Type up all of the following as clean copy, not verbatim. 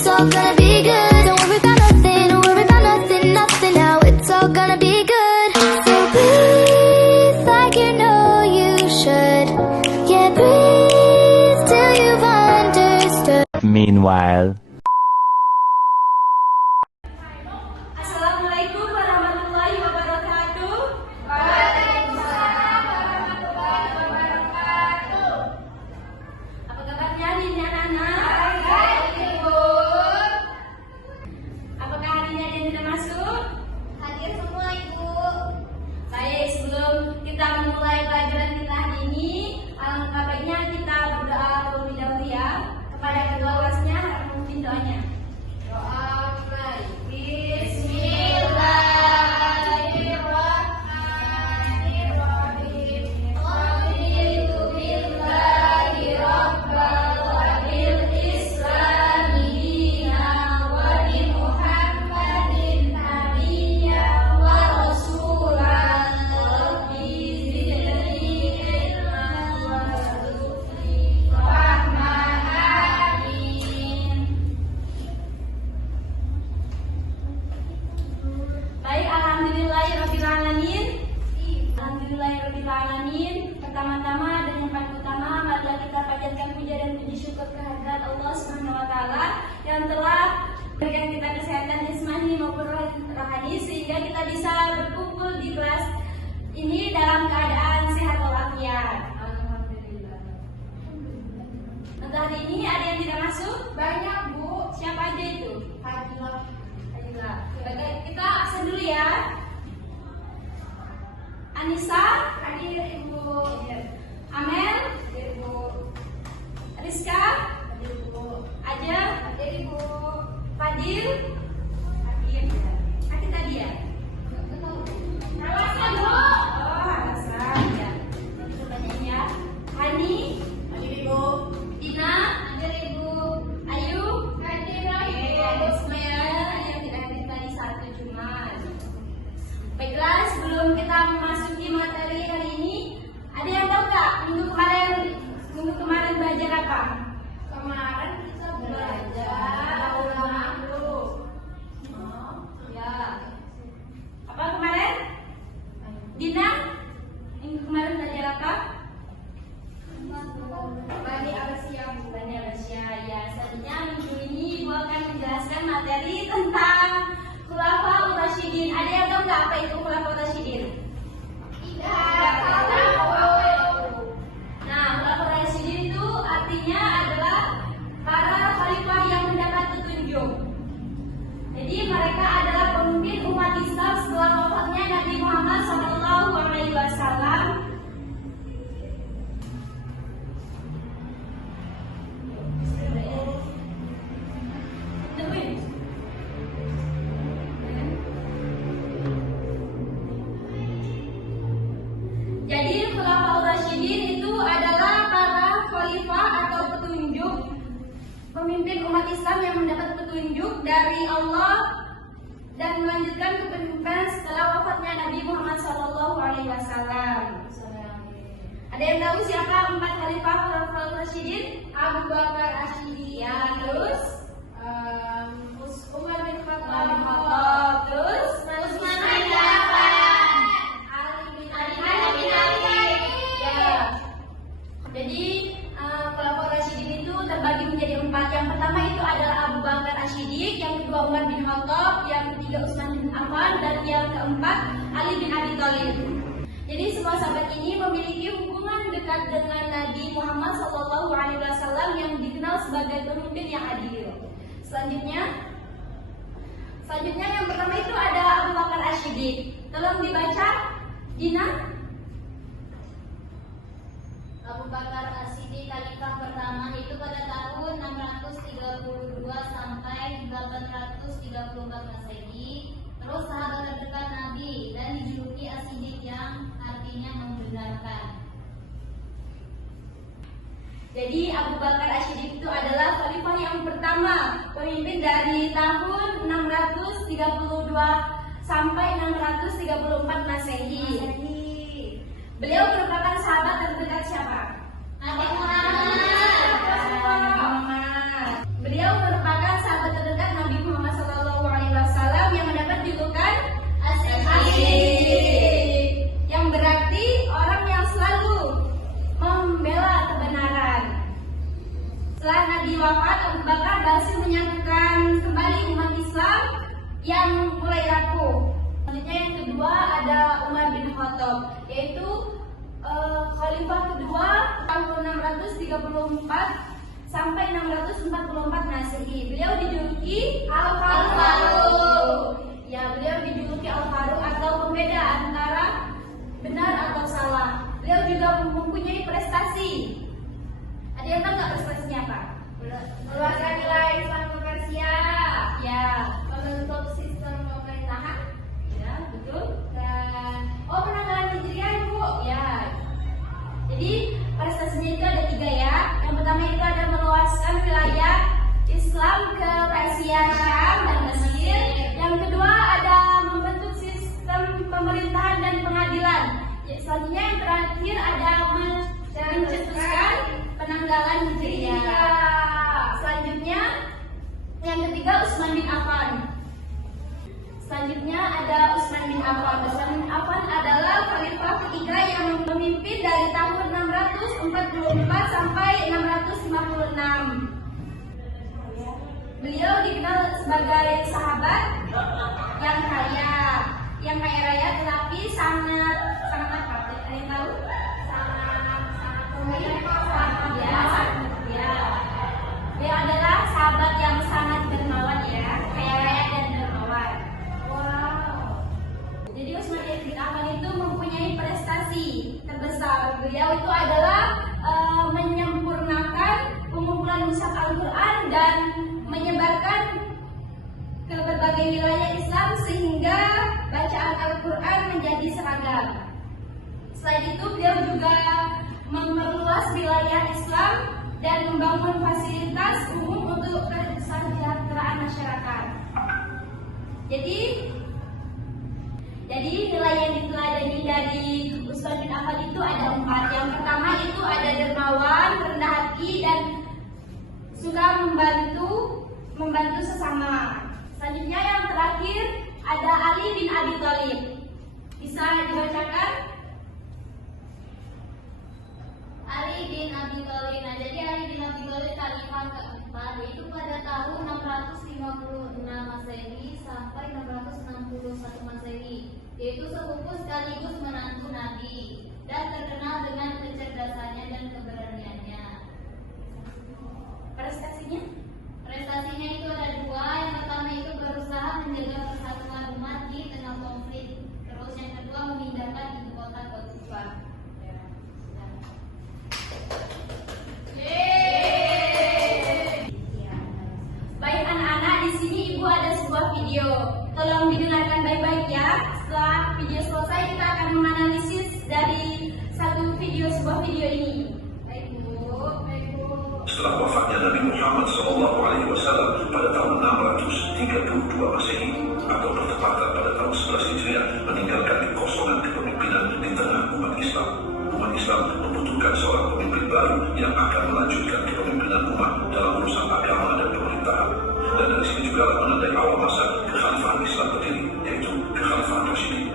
it's all gonna be good. Don't worry about nothing, don't worry about nothing, nothing now. It's all gonna be good. So breathe like you know you should. Yeah, breathe till you've understood. Meanwhile. Assalamualaikum warahmatullahi wabarakatuh. Waalaikumsalam warahmatullahi wabarakatuh. Apa kabarnya hari ini anak-anak? Baik, Ibu. Apakah hari ini ada yang tidak masuk? Hadir semua, Ibu. Baik, sebelum kita memulai pelajaran kita hari ini, alangkah baiknya kita berdoa terlebih dahulu ya kepada kedua kelasnya. Mungkin doanya. Doa mulai. Pertama-tama dan yang paling utama, marilah kita panjatkan puja dan puji syukur kehadirat Allah Subhanahu wa taala yang telah memberikan kita kesehatan jasmani maupun rohani sehingga kita bisa berkumpul di kelas ini dalam keadaan sehat walafiat. Alhamdulillah. Untuk hari ini ada yang tidak masuk? Banyak, Bu. Siapa aja itu? Fadilah. Kita absen dulu ya. Anissa, hadir Ibu. Amel, hadir Ibu. Rizka, hadir Ibu. Ajeng, hadir Ibu. Fadil, hadir. Hadir tadi ya? Alasan, Bu. Oh, alasan ya. Itu banyak ya. Hani, hadir Ibu. Dina, hadir Ibu. Ayu, hadir Ibu. Semuanya yang tidak hadir tadi satu Jumat. Baiklah, sebelum kita memasuki materi hari ini, ada yang tahu nggak minggu kemarin belajar apa? Kemarin kita belajar ulama dulu. Oh, ya. Apa kemarin? Dina, minggu kemarin belajar apa? Bani Arsya. Bani Arsya. Ya, selanjutnya minggu ini Ibu akan menjelaskan materi tentang Khulafaur Rasyidin. Ada yang tahu nggak apa itu Khulafaur Rasyidin? Tidak tahu. Nah, Khulafaur Rasyidin itu artinya adalah para khalifah yang mendapat petunjuk. Jadi mereka adalah pemimpin umat Islam setelah wafatnya Nabi Muhammad SAW. Jadi Khulafaur Rasyidin itu adalah para khalifah atau petunjuk, pemimpin umat Islam yang mendapat petunjuk dari Allah dan melanjutkan kepemimpinan setelah wafatnya Nabi Muhammad SAW. Ada yang tahu siapa 4 khalifah Khulafaur Rasyidin? Abu Bakar Asyidi, ya, terus Umar bin Khattab, terus Utsman bin Affan, Jadi Khulafaur Rasyidin itu terbagi menjadi 4. Yang pertama itu adalah Abu Bakar Asyiddiq, yang kedua Umar bin Khattab, yang ketiga Utsman bin Affan, dan yang keempat Ali bin Abi Thalib. Jadi semua sahabat ini memiliki hubungan dekat dengan Nabi Muhammad SAW yang dikenal sebagai pemimpin yang adil. Selanjutnya yang pertama itu ada Abu Bakar Asyiddiq. Tolong dibaca, Dina. Abu Bakar Asyiddiq khalifah pertama itu pada tahun 632 sampai 834 Masehi. Terus sahabat terdekat Nabi dan dijuluki Asyiddiq yang artinya membenarkan. Jadi Abu Bakar Asyiddiq itu adalah khalifah yang pertama, pemimpin dari tahun 632 sampai 634 Masehi. Beliau merupakan sahabat terdekat siapa? Nabi Muhammad. Beliau merupakan sahabat wafat, Abu Bakar berhasil menyatukan kembali umat Islam yang mulai rapuh. Selanjutnya yang kedua ada Umar bin Khattab, yaitu khalifah kedua tahun 634 sampai 644 Masehi. Beliau dijuluki Al-Faruq. Ya, beliau dijuluki Al-Faruq atau pembeda antara benar atau salah. Beliau juga mempunyai prestasi. Ada yang tahu nggak prestasinya apa? Meluaskan nilai Islam ke Persia. Ya, membentuk sistem pemerintahan. Ya, betul. Dan penanggalan Hijriah, Bu. Ya. Jadi prestasinya itu ada 3 ya. Yang pertama itu ada meluaskan wilayah Islam ke Persia, Syam, dan Mesir. Yang kedua ada membentuk sistem pemerintahan dan pengadilan. Selanjutnya yang terakhir ada mencetuskan penanggalan Hijriah. Selanjutnya yang ketiga Utsman bin Affan. Selanjutnya ada Utsman bin Affan. Utsman bin Affan adalah khalifah ketiga yang memimpin dari tahun 644 sampai 656. Beliau dikenal sebagai sahabat yang kaya raya, tetapi sangat apa? Ada yang tahu? Beliau adalah sahabat yang sangat dermawan ya, kaya raya dan dermawan. Wow. Jadi Utsman bin Affan itu mempunyai prestasi terbesar. Beliau itu adalah menyempurnakan pengumpulan mushaf Al-Quran dan menyebarkan ke berbagai wilayah Islam sehingga bacaan Al-Quran menjadi seragam. Selain itu beliau juga memperluas wilayah Islam dan membangun fasilitas umum untuk kesejahteraan masyarakat. Jadi nilai yang diteladani dari Utsman bin Affan itu ada 4. Yang pertama itu ada dermawan, rendah hati, dan suka membantu sesama. Selanjutnya yang terakhir ada Ali bin Abi Thalib. Bisa dibacakan? Ali bin Abi Thalib. Nah, jadi Ali bin Abi Thalib khalifah keempat, yaitu pada tahun 656 Masehi sampai 661 Masehi, yaitu sepupu sekaligus menantu Nabi dan terkenal dengan kecerdasannya dan keberaniannya. Prestasinya itu ada 2. Yang pertama itu berusaha menjaga persatuan umat di tengah konflik. Terus yang kedua memindahkan ibu kota ke Kufah. Baik anak-anak, di sini ibu ada sebuah video. Tolong didengarkan baik-baik ya. Setelah video selesai kita akan menganalisis dari sebuah video ini. Baik Bu. Setelah wafatnya Nabi Muhammad SAW pada tahun 632 Masehi atau bertepatan pada tahun 11 Hijriah, meninggalkan kekosongan kepemimpinan di tengah umat Islam. Umat Islam membutuhkan seorang pemimpin baru yang akan melanjutkan kepemimpinan umat dalam urusan agama dan pemerintahan. Dan dari sini juga menandai awal masa kekhalifahan Islam berdiri, yaitu kekhalifahan Rasyidin,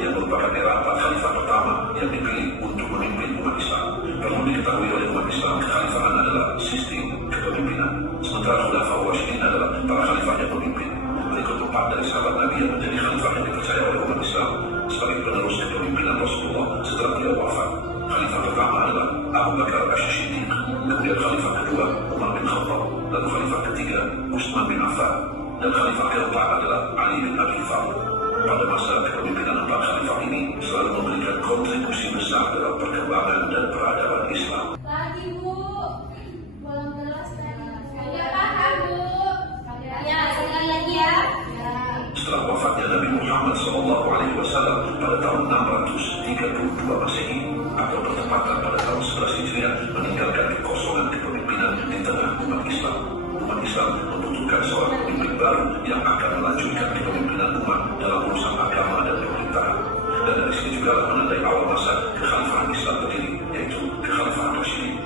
yang merupakan era 4 khalifah pertama yang dipilih untuk memimpin umat Islam. Perlu diketahui oleh umat Islam, kekhalifahan adalah sistem kepemimpinan, sementara Khulafaur Rasyidin adalah para khalifah yang memimpin. Berikut 4 dari sahabat Nabi yang menjadi khalifah yang dipercaya oleh umat Islam sebagai penerus kepemimpinan Rasulullah setelah beliau wafat. Khalifah pertama adalah Abu Bakar As-Siddiq, kemudian khalifah kedua Umar bin Khattab, lalu khalifah ketiga Utsman bin Affan, dan khalifah keempat adalah Ali bin Abi Thalib. Pada masa kepemimpinan 4 khalifah ini selalu memberikan kontribusi besar dalam perkembangan dan peradaban Islam. Lagi Bu, belum jelas tadi. Nggak paham Bu. Ya, sekali lagi ya. Setelah wafatnya Nabi Muhammad SAW pada tahun 632 Masehi atau bertepatan pada tahun 11 Hijriah, meninggalkan kekosongan kepemimpinan di tengah umat Islam. Umat Islam membutuhkan seorang pemimpin baru yang akan melanjutkan kepemimpinan umat dalam urusan agama dan pemerintahan. Dan dari sini juga menandai awal masa kekhalifahan Islam berdiri, yaitu kekhalifahan Rasyidin,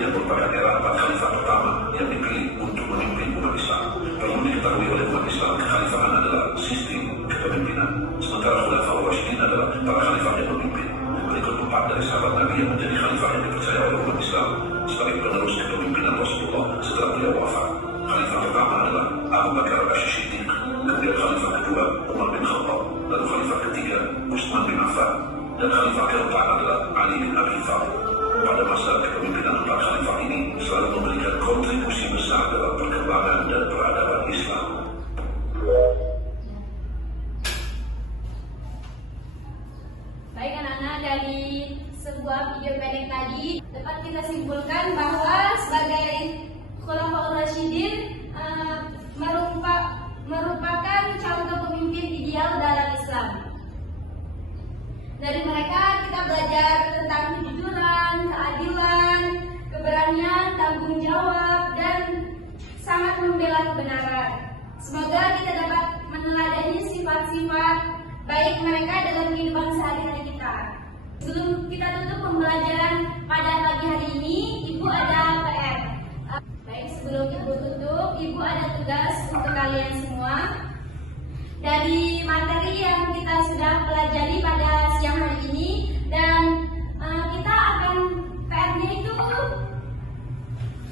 yang merupakan era 4 khalifah pertama yang dipilih untuk memimpin umat Islam. Perlu diketahui oleh umat Islam, kekhalifahan adalah sistem kepemimpinan, sementara Khulafaur Rasyidin adalah para khalifah yang memimpin. Berikut 4 dari sahabat Nabi yang menjadi khalifah Utsman bin Affan, dan khalifah keempat adalah Ali bin Abi Thalib. Pada masa kepemimpinan empat khalifah ini selalu memberikan kontribusi besar dalam perkembangan dan peradaban Islam. Baik anak-anak, dari sebuah video pendek tadi dapat kita simpulkan bahwa sebagai Khulafaur Rasyidin merupakan contoh pemimpin ideal dalam Islam. Dari mereka kita belajar tentang kejujuran, keadilan, keberanian, tanggung jawab, dan sangat membela kebenaran. Semoga kita dapat meneladani sifat-sifat baik mereka dalam kehidupan sehari-hari kita. Sebelum kita tutup pembelajaran pada pagi hari ini, Ibu ada PR. Baik, sebelum Ibu tutup, Ibu ada tugas untuk kalian semua. Dari materi yang kita sudah pelajari pada siang hari ini, dan kita akan PR-nya itu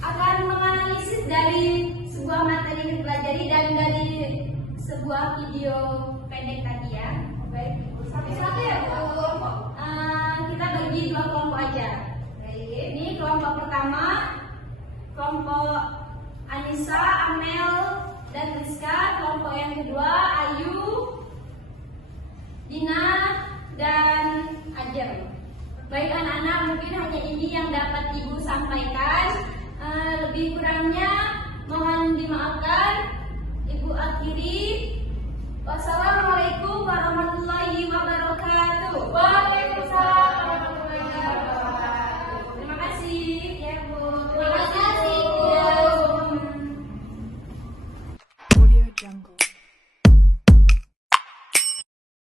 akan menganalisis dari sebuah materi yang dipelajari dan dari sebuah video pendek tadi ya. Baik, satu-satu ya Bu. Kita bagi dua kelompok aja. Baik, ini kelompok pertama, kelompok Anissa, Amel, dan Rizka. Kelompok yang kedua Ayu, Dina, dan Ajar. Baik anak-anak, mungkin hanya ini yang dapat Ibu sampaikan. Lebih kurangnya mohon dimaafkan. Ibu akhiri. Wassalamualaikum warahmatullahi wabarakatuh.